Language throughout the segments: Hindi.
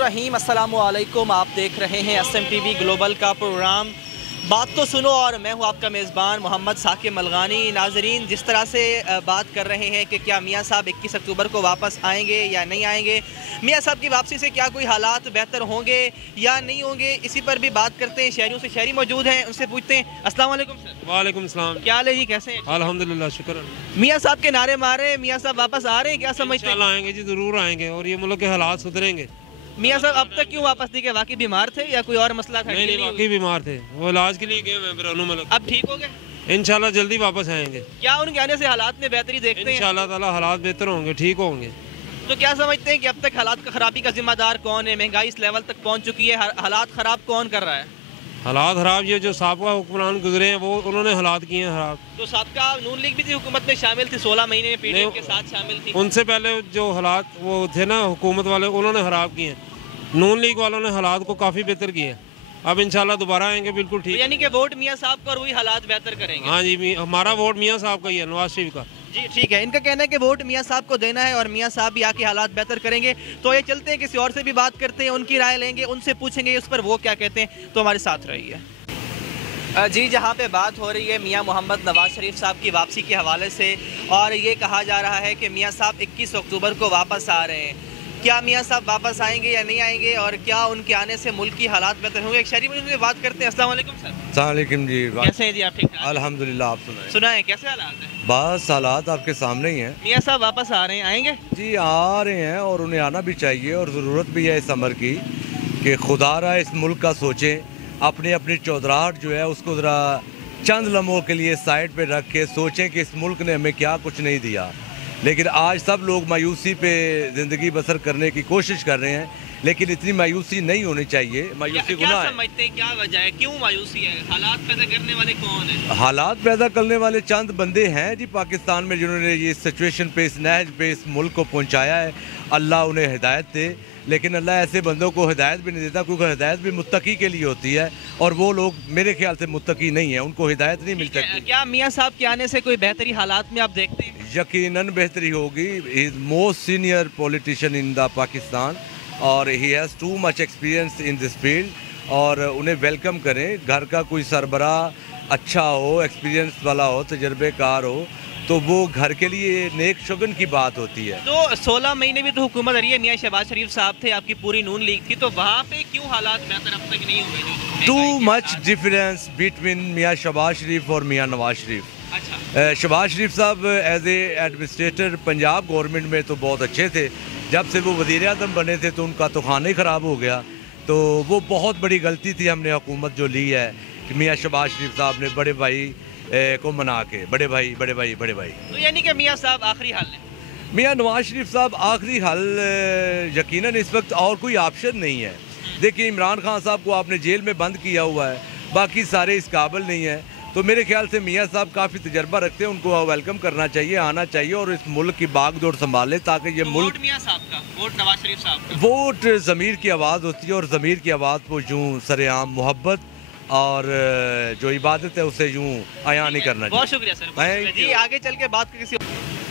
बिस्मिल्लाहिर्रहमानिर्रहीम। अस्सलामुअलैकुम। आप देख रहे हैं SMTV ग्लोबल का प्रोग्राम बात तो सुनो और मैं हूं आपका मेज़बान मोहम्मद साकिब मलगानी। नाजरीन, जिस तरह से बात कर रहे हैं कि क्या मियाँ साहब 21 अक्टूबर को वापस आएंगे या नहीं आएंगे, मियाँ साहब की वापसी से क्या कोई हालात बेहतर होंगे या नहीं होंगे, इसी पर भी बात करते हैं। शहरियों से शहरी मौजूद हैं, उनसे पूछते हैं। अस्सलाम वालेकुम सर। वालेकुम सलाम। क्या हाल है जी, कैसे हैं? अल्हम्दुलिल्लाह, शुक्र। मियाँ साहब के नारे मारे, मियाँ साहब वापस आ रहे हैं, क्या समझते हैं? इंशाल्लाह आएंगे जी, ज़रूर आएंगे और ये मुल्क के हालात सुधरेंगे। मियाँ साहब अब तक क्यों वापस नहीं गए? वाकई बीमार थे या कोई और मसला था? नहीं, वाकई बीमार थे, वो इलाज के लिए गए हैं बैरून मुल्क। अब ठीक हो गए? इंशाल्लाह जल्दी वापस आएंगे। क्या उनके आने से हालात में बेहतरी देखते हैं? इंशाल्लाह ताला हालात बेहतर होंगे, ठीक होंगे। तो क्या समझते हैं कि अब तक हालात का खराबी का जिम्मेदार कौन है? महंगाई इस लेवल तक पहुंच चुकी है, हालात खराब कौन कर रहा है? हालात खराब ये जो साबका हुक्मरान गुजरे हैं वो उन्होंने हालात किए हैं खराब। तो साबका नून लीग भी थी हुकूमत में शामिल थी, 16 महीने में PDM के साथ शामिल थी। उनसे पहले जो हालात वो थे ना हुकूमत वाले, उन्होंने खराब किए हैं। नून लीग वालों ने हालात को काफ़ी बेहतर किए। अब इंशाल्लाह दोबारा आएंगे, बिल्कुल ठीक। तो यानी कि वोट मियाँ साहब को और वही हालात बेहतर करेंगे? हाँ जी, हमारा वोट मियाँ साहब का ही है, नवाज शरीफ का। जी ठीक है, इनका कहना है कि वोट मियाँ साहब को देना है और मियाँ साहब भी आके हालात बेहतर करेंगे। तो ये चलते हैं, किसी और से भी बात करते हैं, उनकी राय लेंगे, उनसे पूछेंगे उस पर वो क्या कहते हैं। तो हमारे साथ रहिए जी। जहाँ पे बात हो रही है मियाँ मोहम्मद नवाज शरीफ साहब की वापसी के हवाले से, और ये कहा जा रहा है कि मियाँ साहब 21 अक्टूबर को वापस आ रहे हैं। क्या मियाँ साहब वापस आएंगे या नहीं आएंगे, और क्या उनके आने से मुल्क की हालात बेहतर होंगे? एक शहरी मुझे बात करते हैं। अस्सलाम वालेकुम सर। अस्सलाम जी। कैसे हैं जी आप? ठीक ठाक? अल्हम्दुलिल्लाह। आप सुनाएं कैसे हालात हैं? बस हालात आपके सामने ही हैं। मियाँ साहब वापस आ रहे हैं, आएंगे? जी आ रहे हैं और उन्हें आना भी चाहिए और ज़रूरत भी है इस अमर की कि खुदारा इस मुल्क का सोचें, अपनी अपनी चौधराहट जो है उसको ज़रा चंद लम्हों के लिए साइड पे रख के सोचें कि इस मुल्क ने हमें क्या कुछ नहीं दिया। लेकिन आज सब लोग मायूसी पे ज़िंदगी बसर करने की कोशिश कर रहे हैं, लेकिन इतनी मायूसी नहीं होनी चाहिए। मायूसी गुनाह है। समझते हैं क्या वजह है, क्यों मायूसी है? हालात पैदा करने वाले कौन हैं? हालात पैदा करने वाले चंद बंदे हैं जी पाकिस्तान में, जिन्होंने ये सिचुएशन पे, इस नहज पे इस मुल्क को पहुंचाया है। अल्लाह उन्हें हिदायत दे, लेकिन अल्लाह ऐसे बंदों को हिदायत भी नहीं देता, क्योंकि हिदायत भी मुत्तकी के लिए होती है और वो लोग मेरे ख्याल से मुत्तकी नहीं है, उनको हिदायत नहीं मिल सकती। क्या मियाँ साहब के आने से कोई बेहतरी हालात में आप देखते हैं? यकीनन बेहतरी होगी। He is most senior politician in the Pakistan और he has too much experience in this field. और उन्हें वेलकम करें। घर का कोई सरबरा अच्छा हो, एक्सपीरियंस वाला हो, तजर्बेकार हो, तो वो घर के लिए नेक शुगन की बात होती है। तो 16 महीने भी तो हुकूमत रही है, मियाँ शहबाज शरीफ साहब थे, आपकी पूरी नून लीग थी, तो वहाँ पे क्यों हालात बेहतर अब तक नहीं हुए? टू मच डिफरेंस बिटवीन मियाँ शहबाज शरीफ और मियाँ नवाज शरीफ। अच्छा। शहबाज शरीफ साहब as a administrator Punjab government में तो बहुत अच्छे थे। जब से वो वज़ीर आज़म बने थे तो उनका तो खाना ही ख़राब हो गया। तो वो बहुत बड़ी गलती थी हमने हुकूमत जो ली है कि मियाँ शहबाज शरीफ साहब ने बड़े भाई को मना के बड़े भाई। तो यानी कि मियाँ साहब आखिरी हल है? मियाँ नवाज शरीफ साहब आखिरी हल यकीनन इस वक्त और कोई ऑप्शन नहीं है। देखिए, इमरान खान साहब को आपने जेल में बंद किया हुआ है, बाकी सारे इस काबिल नहीं है। तो मेरे ख्याल से मियाँ साहब काफ़ी तजर्बा रखते हैं, उनको वेलकम करना चाहिए, आना चाहिए और इस मुल्क की बागडोर संभाले, ताकि ये मुल्क। वोट मियाँ साहब का, वोट नवाज शरीफ साहब का? वोट ज़मीर की आवाज़ होती है और ज़मीर की आवाज़ को यूँ सरेआम मोहब्बत और जो इबादत है उसे यूँ आया नहीं करना चाहिए। बहुत शुक्रिया सर। जी आगे चल के बात किसी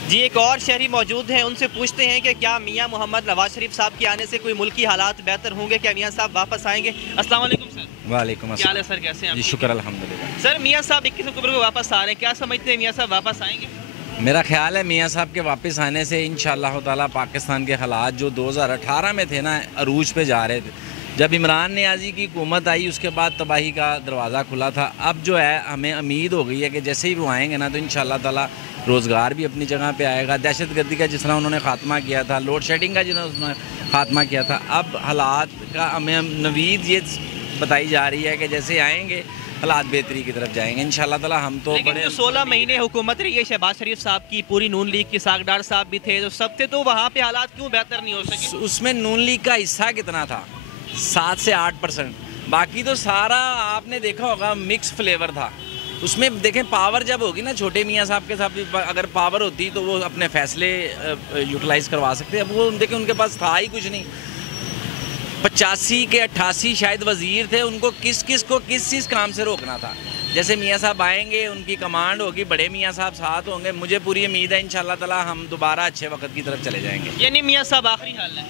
जी एक और शहरी मौजूद हैं, उनसे पूछते हैं कि क्या मियाँ मोहम्मद नवाज शरीफ साहब के आने से कोई मुल्की हालात बेहतर होंगे? क्या मियाँ साहब वापस आएंगे? अस्सलाम वालेकुम सर। वालेकुम क्या हाल है सर, कैसे हैं? जी शुक्र अल्हम्दुलिल्लाह। सर मियाँ साहब 21 अक्टूबर को वापस आ रहे हैं, क्या समझते हैं मियाँ साहब वापस आएंगे? मेरा ख्याल है मियाँ साहब के वापस आने से इंशाअल्लाह ताला पाकिस्तान के हालात जो 2018 में थे ना, अरूज पे जा रहे थे। जब इमरान नियाज़ी की हुकूमत आई उसके बाद तबाही का दरवाज़ा खुला था। अब जो है हमें उम्मीद हो गई है कि जैसे ही वो आएंगे ना तो इंशाअल्लाह ताला रोज़गार भी अपनी जगह पे आएगा। दहशत गर्दी का जिस तरह उन्होंने ख़ात्मा किया था, लोड शेडिंग का जिन्होंने ख़ात्मा किया था, अब हालात का हमें नवीद ये बताई जा रही है कि जैसे आएंगे हालात बेहतरी की तरफ जाएंगे इंशाअल्लाह ताला। हम तो बड़े 16 महीने हुकूमत रही है शहबाज शरीफ साहब की, पूरी नून लीग की, सागडार साहब भी थे, तो सब थे, तो वहाँ पे हालात क्यों बेहतर नहीं हो सके? उसमें नून लीग का हिस्सा कितना था? 7 से 8%। बाकी तो सारा आपने देखा होगा मिक्स फ्लेवर था। उसमें देखें पावर जब होगी ना, छोटे मियाँ साहब के साथ भी अगर पावर होती तो वो अपने फैसले यूटिलाइज़ करवा सकते। अब वो देखें उनके पास था ही कुछ नहीं। 85 के 88 शायद वज़ीर थे, उनको किस किस काम से रोकना था। जैसे मियाँ साहब आएंगे, उनकी कमांड होगी, बड़े मियाँ साहब साथ होंगे, मुझे पूरी उम्मीद है इंशाअल्लाह ताला हम दोबारा अच्छे वक्त की तरफ चले जाएंगे। यानी मियाँ साहब आखिरी हाल है?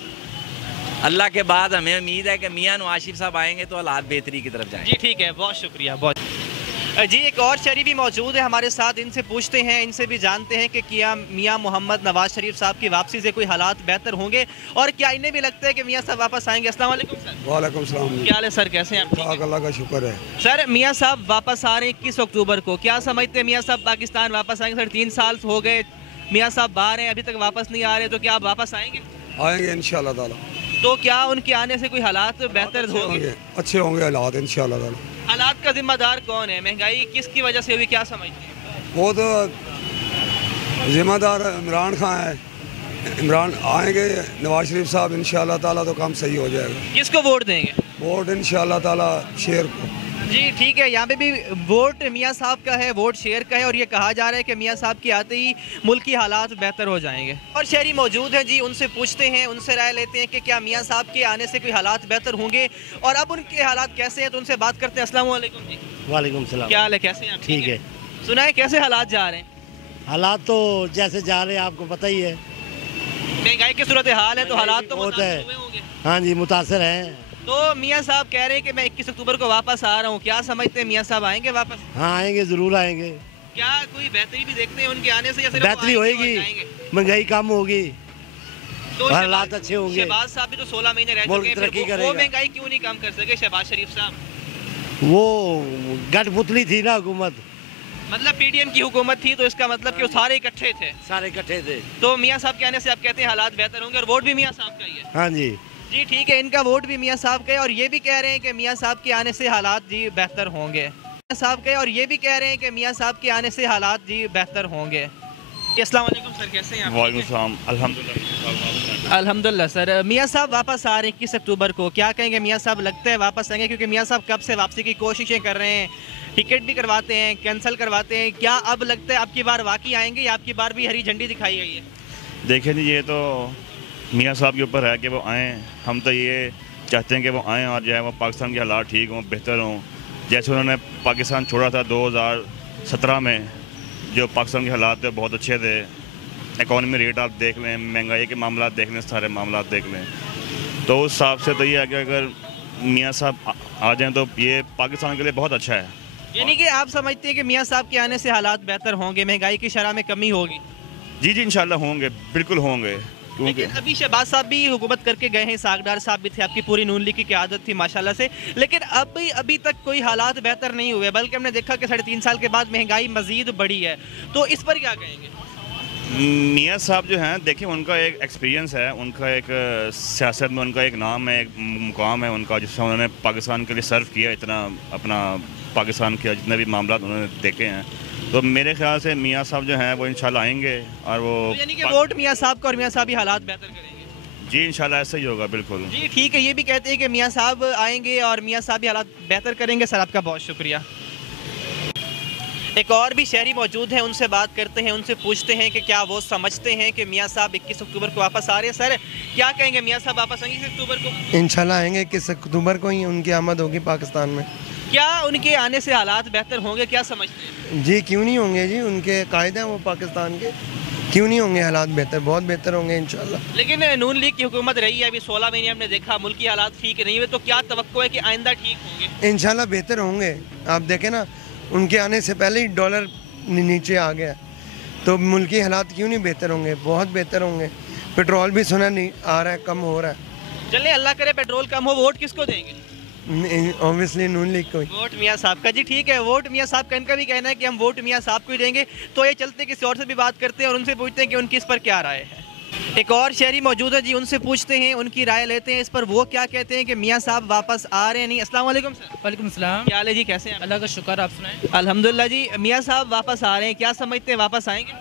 अल्लाह के बाद हमें उम्मीद है कि मियाँ नवाज शरीफ साहब आएंगे तो हालात बेहतरी की तरफ जाएंगे। जी ठीक है, बहुत शुक्रिया। बहुत जी, एक और शहरी भी मौजूद है हमारे साथ, इनसे पूछते हैं, इनसे भी जानते हैं कि क्या मियाँ मोहम्मद नवाज शरीफ साहब की वापसी से कोई हालात बेहतर होंगे और क्या इन्हें भी लगता है कि मियाँ साहब वापस आएंगे। अस्सलाम वालेकुम सर। वालेकुम सलाम। क्या हाल है सर, कैसे हैं आप? अल्लाह का शुक्र है। सर मियाँ साहब वापस आ रहे हैं 21 अक्टूबर को, क्या समझते हैं मियाँ साहब पाकिस्तान वापस आएंगे? सर 3 साल हो गए मियाँ साहब बाहर हैं, अभी तक वापस नहीं आ रहे, तो क्या आप वापस आएंगे? आएंगे इंशाल्लाह ताला। तो क्या उनके आने से कोई हालात बेहतर होंगे? अच्छे होंगे हालात इंशाल्लाह ताला। हालात का जिम्मेदार कौन है? महंगाई किसकी वजह से हुई, क्या समझते हैं? वो तो जिम्मेदार इमरान खान है। इमरान आएंगे, नवाज शरीफ साहब इंशाल्लाह ताला तो काम सही हो जाएगा। किसको वोट देंगे? वोट इंशाल्लाह ताला शेर को। जी ठीक है, यहाँ पे भी वोट मियाँ साहब का है, वोट शेर का है और ये कहा जा रहा है कि मियाँ साहब के आते ही मुल्क की हालात बेहतर हो जाएंगे। और शहरी मौजूद हैं जी, उनसे पूछते हैं, उनसे राय लेते हैं कि क्या मियाँ साहब के आने से कोई हालात बेहतर होंगे और अब उनके हालात कैसे हैं, तो उनसे बात करते हैं। अस्सलाम वालेकुम जी। वालेकुम सलाम। क्या हाल है, कैसे हैं आप? ठीक है। सुना है कैसे हालात जा रहे हैं? हालात तो जैसे जा रहे हैं आपको पता ही है, महंगाई की सूरत हाल है तो हालात तो बहुत मुतासिर है। हुए होंगे। हाँ जी, मुतासर हैं। तो मियाँ साहब कह रहे हैं कि मैं 21 अक्टूबर को वापस आ रहा हूँ, क्या समझते हैं मियाँ साहब आएंगे वापस? हाँ आएंगे, ज़रूर आएंगे। क्या कोई बेहतरी भी देखते हैं उनके आने से या सिर्फ बेहतरी वो आएंगे होएगी, और जाएंगे? महंगाई कम होगी, तो हालात अच्छे होंगे। शहबाज साहब भी तो 16 महीने रह मुल्क चुके हैं, तरक्की फिर वो करेगा। महंगाई क्यों नहीं कम कर सके शहबाज शरीफ साहब? वो गठपुतली थी ना हुकूमत, मतलब पीडीएम की हुकूमत थी तो इसका मतलब कि वो सारे इकट्ठे थे। सारे इकट्ठे थे। तो मियाँ साहब के आने से आप कहते हैं हालात बेहतर होंगे और वोट भी मियाँ साहब का ही है। हाँ जी जी ठीक है, इनका वोट भी मियाँ साहब का है और ये भी कह रहे हैं कि मियाँ साहब के आने से हालात जी बेहतर होंगे। मियाँ साहब के और ये भी कह रहे हैं कि मियाँ साहब के आने से हालात जी बेहतर होंगे। अस्सलाम वालेकुम सर, कैसे हैं आप? वालेकुम सलाम, अल्हम्दुलिल्लाह। अल्हम्दुलिल्लाह सर। मियाँ साहब वापस आ रहे हैं 21 अक्टूबर को, क्या कहेंगे? मियाँ साहब लगता है वापस आएंगे? क्योंकि मियाँ साहब कब से वापसी की कोशिशें कर रहे हैं, टिकट भी करवाते हैं, कैंसिल करवाते हैं, क्या अब लगता है आपकी बार वाकई आएंगे या आपकी बार भी हरी झंडी दिखाई गई है? देखिए जी, ये तो मियाँ साहब के ऊपर है कि वो आएँ। हम तो ये चाहते हैं कि वो आएँ और जो है वो पाकिस्तान के हालात ठीक हों, बेहतर हों। जैसे उन्होंने पाकिस्तान छोड़ा था 2017 में, जो पाकिस्तान के हालात थे बहुत अच्छे थे। इकॉनमी रेट आप देख लें, महंगाई के मामला देख लें, सारे मामला देख लें, तो उस हिसाब से तो ये है कि अगर मियाँ साहब आ जाएँ तो ये पाकिस्तान के लिए बहुत अच्छा है। यानी कि आप समझते हैं कि मियाँ साहब के आने से हालात बेहतर होंगे, महंगाई की शरह में कमी होगी? जी जी इंशाल्लाह होंगे, बिल्कुल होंगे। क्योंकि लेकिन अभी शहबाज साहब भी हुकूमत करके गए हैं, सागदार साहब भी थे, आपकी पूरी नून लीग की क़यादत थी माशाल्लाह से, लेकिन अभी तक कोई हालात बेहतर नहीं हुए, बल्कि हमने देखा कि 3.5 साल के बाद महंगाई मज़ीद बढ़ी है। तो इस पर क्या कहेंगे? मियाँ साहब जो हैं, देखिए उनका एक एक्सपीरियंस है, उनका एक सियासत में उनका एक नाम है, एक मुकाम है उनका, जिससे उन्होंने पाकिस्तान के लिए सर्व किया, इतना अपना पाकिस्तान के जितने भी मामला उन्होंने देखे हैं। तो मेरे ख्याल से मियाँ साहब जो हैं वो इंशाल्लाह आएंगे और वो तो यानी कि वोट मियाँ साहब का और मियाँ साहब ही हालात बेहतर करेंगे? जी इंशाल्लाह ऐसा ही होगा, बिल्कुल। जी ठीक है, ये भी कहते हैं कि मियाँ साहब आएंगे और मियाँ साहब ही हालात बेहतर करेंगे। सर आपका बहुत शुक्रिया। एक और भी शहरी मौजूद हैं, उनसे बात करते हैं, उनसे पूछते हैं कि क्या वो समझते हैं कि मियाँ साहब 21 अक्टूबर को वापस आ रहे हैं। सर क्या कहेंगे, मियाँ साहब वापस आएंगे 21 अक्टूबर को? इंशाल्लाह आएंगे, 21 अक्टूबर को ही उनकी आमद होगी पाकिस्तान में। क्या उनके आने से हालात बेहतर होंगे, क्या समझते हैं? जी क्यों नहीं होंगे जी, उनके कायदे हैं वो पाकिस्तान के, क्यों नहीं होंगे हालात बेहतर? बहुत बेहतर होंगे इंशाल्लाह। लेकिन नून लीग की हुकूमत रही है अभी 16 महीने, हमने देखा मुल्क की हालात ठीक नहीं हुए, तो क्या तवक्को है कि आइंदा ठीक होंगे? इंशाल्लाह बेहतर होंगे। आप देखें ना, उनके आने से पहले ही डॉलर नीचे आ गया, तो मुल्क की हालात क्यों नहीं बेहतर होंगे? बहुत बेहतर होंगे। पेट्रोल भी सुना नहीं आ रहा है, कम हो रहा है। चलिए अल्लाह करे पेट्रोल कम हो। वोट किसको देंगे? ऑब्वियसली नून लीग को। वोट मियाँ साहब का। जी ठीक है, वोट मियाँ साहब का। इनका भी कहना है कि हम वोट मियाँ साहब को ही देंगे। तो ये चलते किसी और से भी बात करते हैं और उनसे पूछते हैं कि उनकी इस पर क्या राय है। एक और शहरी मौजूद है जी, उनसे पूछते हैं, उनकी राय लेते हैं इस पर, वो क्या कहते हैं कि मियाँ साहब वापस आ रहे हैं नहीं। अस्सलाम वालेकुम सर। वालेकुम सलाम। क्या हाल है जी, कैसे हैं? अल्लाह का शुक्र, आप सुनाएं। अल्हम्दुलिल्लाह जी। मियाँ साहब वापस आ रहे हैं, क्या समझते हैं वापस आएंगे?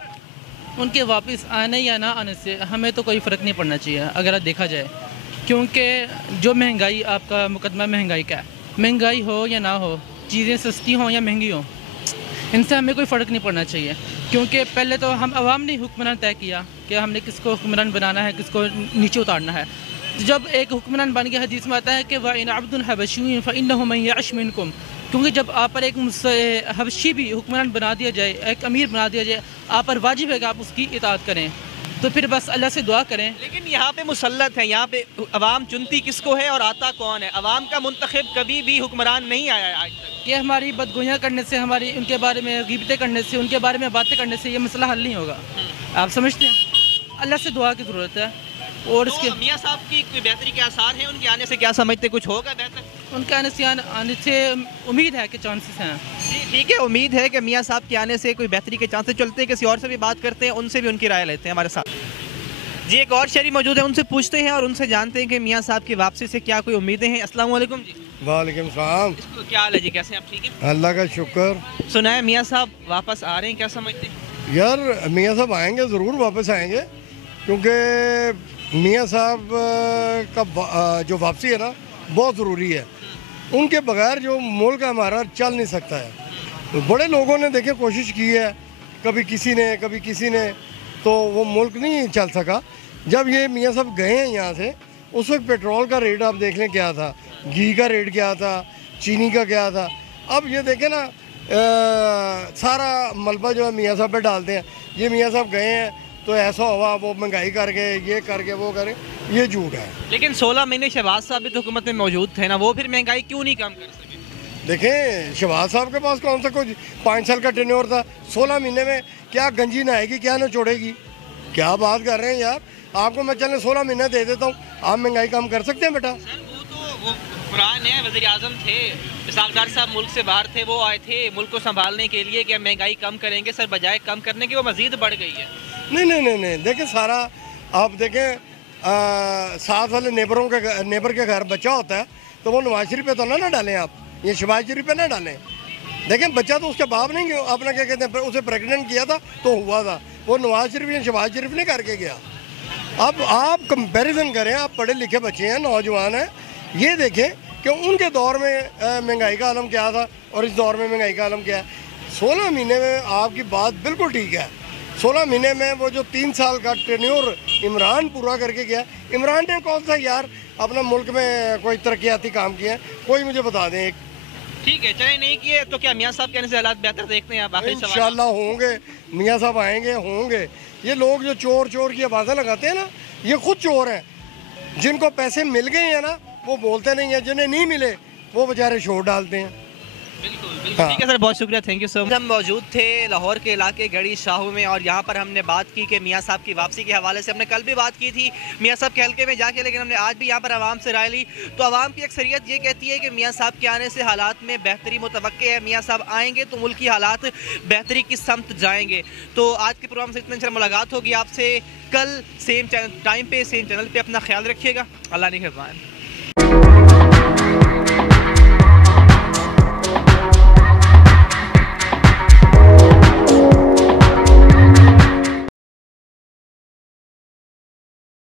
उनके वापस आने या ना आने से हमें तो कोई फ़र्क नहीं पड़ना चाहिए अगर देखा जाए, क्योंकि जो महंगाई, आपका मुकदमा महंगाई का है, महंगाई हो या ना हो, चीज़ें सस्ती हों या महंगी हों, इनसे हमें कोई फ़र्क नहीं पड़ना चाहिए। क्योंकि पहले तो हम आवाम ने हुक्मरान तय किया कि हमने किसको हुक्मरान बनाना है, किसको नीचे उतारना है। जब एक हुक्मरान बन गया, हदीस में आता है कि वइन अब्दुन हबशी फ़इन्नहु मन यअश मिनकुम, क्योंकि जब आप पर एक हबशी भी हुक्मरान बना दिया जाए, एक अमीर बना दिया जाए, आप पर वाजिब है कि आप उसकी इताअत करें। तो फिर बस अल्लाह से दुआ करें। लेकिन यहाँ पे मुसल्लत है, यहाँ पे अवाम चुनती किसको है और आता कौन है? अवाम का मुंतखब कभी भी हुक्मरान नहीं आया है आज तक। कि हमारी बदगोइयाँ करने से, हमारी उनके बारे में गिबतें करने से, उनके बारे में बातें करने से ये मसला हल नहीं होगा। आप समझते हैं? अल्लाह से दुआ की ज़रूरत है। और इसके मियाँ साहब की कोई बेहतरी के आसार हैं? उनके आने से क्या समझते, कुछ होगा बेहतर? उनके आने से उम्मीद है कि चांसेस हैं। जी ठीक है, उम्मीद है कि मियाँ साहब के आने से कोई बेहतरी के चांसेस। चलते हैं किसी और से भी बात करते हैं, उनसे भी उनकी राय लेते हैं हमारे साथ। जी एक और शहरी मौजूद है, उनसे पूछते हैं और उनसे जानते हैं कि मियाँ साहब की वापसी से क्या कोई उम्मीदें हैं। अस्सलाम वालेकुम जी। वालेकुम सलाम। क्या हाल है जी, कैसे हैं आप? ठीक है, अल्लाह का शुक्र। सुना है मियाँ साहब वापस आ रहे हैं, क्या समझते हैं? यार मियाँ साहब आएंगे, ज़रूर वापस आएंगे, क्योंकि मियाँ साहब का जो वापसी है ना बहुत ज़रूरी है। उनके बगैर जो मुल्क हमारा चल नहीं सकता है। बड़े लोगों ने देखे कोशिश की है, कभी किसी ने, तो वो मुल्क नहीं चल सका। जब ये मियाँ साहब गए हैं यहाँ से, उस वक्त पेट्रोल का रेट आप देख लें क्या था, घी का रेट क्या था, चीनी का क्या था। अब ये देखें ना, सारा मलबा जो है मियाँ साहब पे डालते हैं। ये मियाँ साहब गए हैं तो ऐसा हुआ, वो महंगाई करके, ये करके, वो करे, ये झूठ है। लेकिन 16 महीने शहबाज साहब भी तो हुकूमत में मौजूद थे ना, वो फिर महंगाई क्यों नहीं कम कर सके? देखें शहबाज साहब के पास कौन सा कुछ 5 साल का टेन्योर था। 16 महीने में क्या गंजी नहाएगी, क्या नचोड़ेगी? क्या बात कर रहे हैं यार। आपको मैं चलें 16 महीने दे देता हूँ, आप महंगाई कम कर सकते हैं बेटा? वो कुरान है, वज़ीर आज़म थे, इसाक़दार साहब मुल्क से बाहर थे, वो आए थे मुल्क को संभालने के लिए कि महंगाई कम करेंगे। सर बजाय कम करने की वो मज़ीद बढ़ गई है। नहीं, देखें सारा आप देखें, साथ वाले नेबर के घर बच्चा होता है तो वो नवाज शरीफ पे तो ना डालें आप, ये शहबाज शरीफ पे ना डालें। देखें बच्चा तो उसका बाप नहीं, अपना क्या कहते हैं, उसे प्रेग्नेंट किया था तो हुआ था, वो नवाज शरीफ या शहबाज शरीफ ने करके गया। अब आप कंपैरिजन करें, आप पढ़े लिखे बच्चे हैं, नौजवान हैं, ये देखें कि उनके दौर में महंगाई का आलम क्या था और इस दौर में महंगाई का आलम क्या है। 16 महीने में आपकी बात बिल्कुल ठीक है। 16 महीने में वो जो 3 साल का टेन्योर इमरान पूरा करके गया, इमरान ने कौन सा यार अपना मुल्क में कोई तरक्याती काम किए हैं? कोई मुझे बता दें एक। ठीक है, चले नहीं किए तो क्या मियाँ साहब कहने से हालात बेहतर देखते हैं आप? इंशाल्लाह होंगे, मियाँ साहब आएंगे, होंगे। ये लोग जो चोर की आवाज़ें लगाते हैं ना, ये खुद चोर हैं। जिनको पैसे मिल गए हैं ना वो बोलते नहीं है, जिन्हें नहीं मिले वो बेचारे शोर डालते हैं। बिल्कुल। ठीक है सर, बहुत शुक्रिया, थैंक यू सो मच। हम मौजूद थे लाहौर के इलाके गढ़ी शाहू में और यहाँ पर हमने बात की कि मियाँ साहब की वापसी के हवाले से। हमने कल भी बात की थी मियाँ साहब के हल्के में जाके, लेकिन हमने आज भी यहाँ पर आवाम से राय ली। तो आवाम की अक्सरियत ये कहती है कि मियाँ साहब के आने से हालात में बेहतरी मुतवक्के है। मियाँ साहब आएंगे तो मुल्क की हालात बेहतरी की समत जाएंगे। तो आज के प्रोग्राम से इतना मुलाकात होगी आपसे कल सेम टाइम पे, सेम चैनल पर। अपना ख्याल रखिएगा, अल्लाह निगहबान।